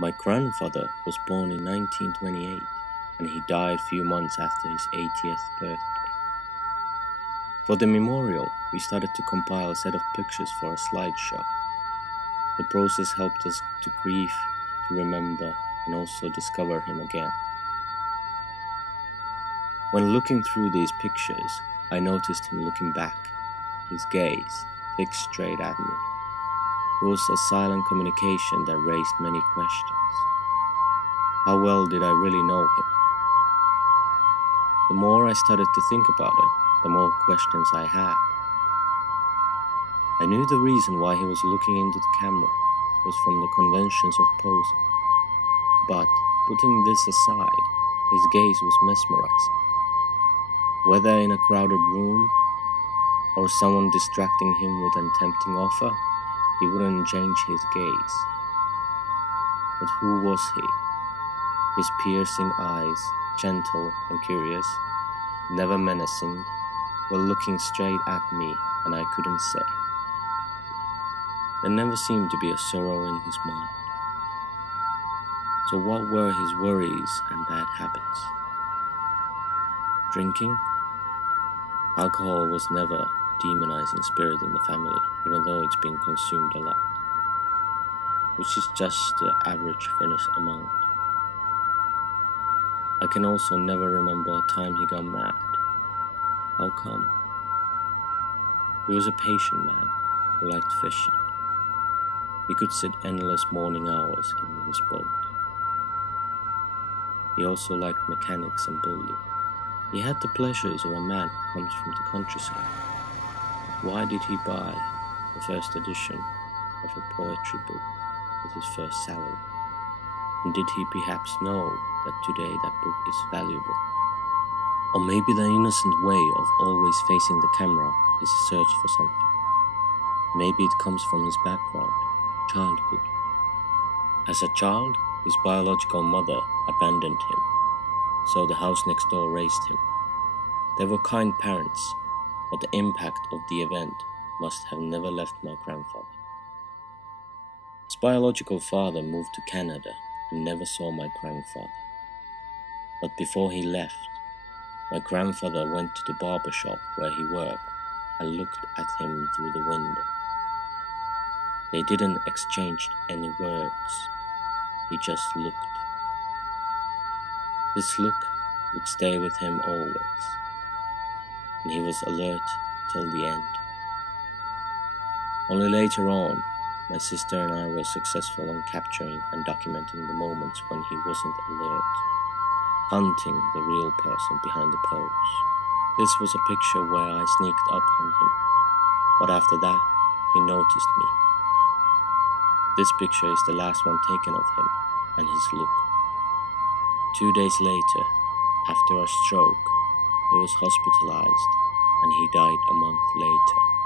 My grandfather was born in 1928 and he died a few months after his 80th birthday. For the memorial, we started to compile a set of pictures for a slideshow. The process helped us to grieve, to remember, and also discover him again. When looking through these pictures, I noticed him looking back, his gaze fixed straight at me. It was a silent communication that raised many questions. How well did I really know him? The more I started to think about it, the more questions I had. I knew the reason why he was looking into the camera was from the conventions of posing. But, putting this aside, his gaze was mesmerizing. Whether in a crowded room, or someone distracting him with a tempting offer, he wouldn't change his gaze. But who was he? His piercing eyes, gentle and curious, never menacing, were looking straight at me, and I couldn't say. There never seemed to be a sorrow in his mind. So what were his worries and bad habits? Drinking? Alcohol was never a demonizing spirit in the family, even though it's been consumed a lot, which is just the average Finnish amount. I can also never remember a time he got mad. How come? He was a patient man who liked fishing. He could sit endless morning hours in his boat. He also liked mechanics and building. He had the pleasures of a man who comes from the countryside. Why did he buy the first edition of a poetry book with his first salary? And did he perhaps know that today that book is valuable? Or maybe the innocent way of always facing the camera is a search for something. Maybe it comes from his background, childhood. As a child, his biological mother abandoned him, so the house next door raised him. They were kind parents, but the impact of the event must have never left my grandfather. His biological father moved to Canada and never saw my grandfather. But before he left, my grandfather went to the barber shop where he worked and looked at him through the window. They didn't exchange any words, he just looked. This look would stay with him always, and he was alert till the end. Only later on, my sister and I were successful in capturing and documenting the moments when he wasn't alert, hunting the real person behind the pose. This was a picture where I sneaked up on him, but after that, he noticed me. This picture is the last one taken of him and his look. 2 days later, after a stroke, he was hospitalized and he died a month later.